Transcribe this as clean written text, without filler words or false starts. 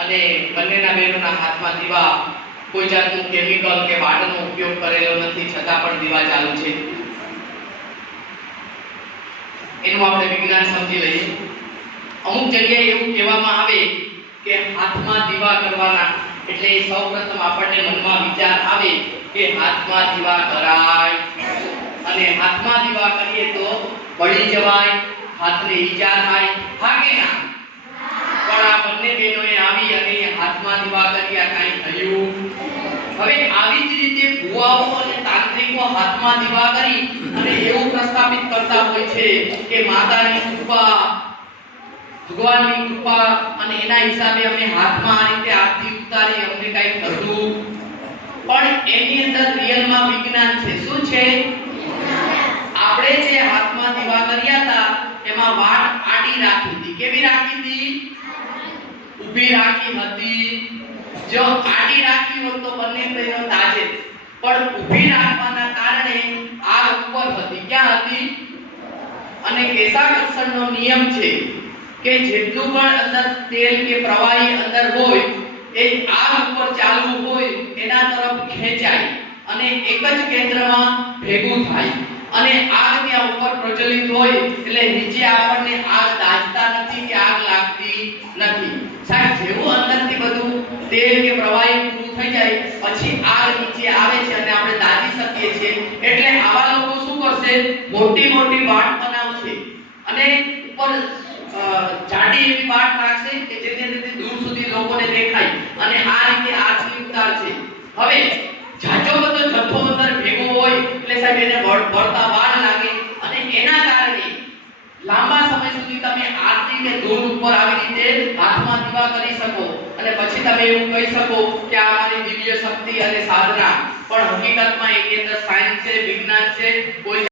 અને બંનેના બહેનોના હાથમાં દીવા, કોઈ જાતનું કેમિકલ કે વાળનો ઉપયોગ કરેલો નથી, છતાં પણ દીવા ચાલુ છે. એનું આપણે વિજ્ઞાન સમજી લઈએ. અમુક જગ્યાએ એવું કહેવામાં આવે કે હાથમાં દીવા કરવાના એટલે સૌપ્રથમ આપણને મનમાં વિચાર આવે કે હાથમાં દીવા કરાય અને હાથમાં દીવા કરીએ તો બળી જવાય, હાથને ઈજા થાય, હા કે ના? પણ આ બંને બહેનોએ આવી અને હાથમાં દીવા કર્યા, કાંઈ થયું? હવે આવી જ રીતે ભુવાઓ અને તાંત્રિકો હાથમાં દીવા કરી અને એવું પ્રસ્થાપિત કરતા હોય છે કે માતાની કૃપા, ભગવાનની કૃપા અને એના હિસાબે અમે હાથમાં આ રીતે આરતી ઉતારી, અમને કાંઈ થતું. પણ એની અંદર રિયલમાં વિજ્ઞાન છે. શું છે? આપણે જે હાથમાં દીવા કર્યા હતા એમાં વાટ આડી રાખી હતી. કેવી રાખી હતી? ઊભી રાખી હતી. જો આડી રાખી હોત તો બંને બહેનો તાજે, પણ ઊભી રાખવાના કારણે આગ ઉપર હતી. ક્યાં હતી? અને કેશાકર્ષણનો નિયમ છે કે જેટલું પણ અંદર તેલ કે પ્રવાહી અંદર હોય એ આગ ઉપર ચાલવું હોય એના તરફ ખેંચાય અને એક જ કેન્દ્રમાં ભેગું થાય અને આગ ત્યાં ઉપર પ્રજ્વલિત હોય એટલે નીચે આપણને આગ દાઝતા નથી કે આગ લાગતી નથી. સાહેબ, જેવું અંદરથી બધું તેલ કે પ્રવાહી પૂરું થઈ જાય પછી આગ નીચે આવે છે અને આપણે દાઝી શકીએ છીએ. એટલે આવા લોકો શું કરશે? મોટી મોટી વાટ બનાવશે અને ઉપર જાડી એવી વાટ રાખશે કે જેથી દૂર સુધી લોકોને દેખાય અને આ રીતે આરતી ઉતારશે. હવે જાજો બધો જથ્થો અંદર ભેગો હોય એટલે સાહેબ એને બળતા વાર લાગે અને એના કારણે લાંબા સમય સુધી તમે આરતી કે ધૂન ઉપર આવી રીતે હાથમાં દીવા કરી શકો અને પછી તમે એવું કહી શકો કે આ મારી દિવ્ય શક્તિ અને સાધના. પણ હકીકતમાં એની અંદર સાયન્સ છે, વિજ્ઞાન છે. કોઈ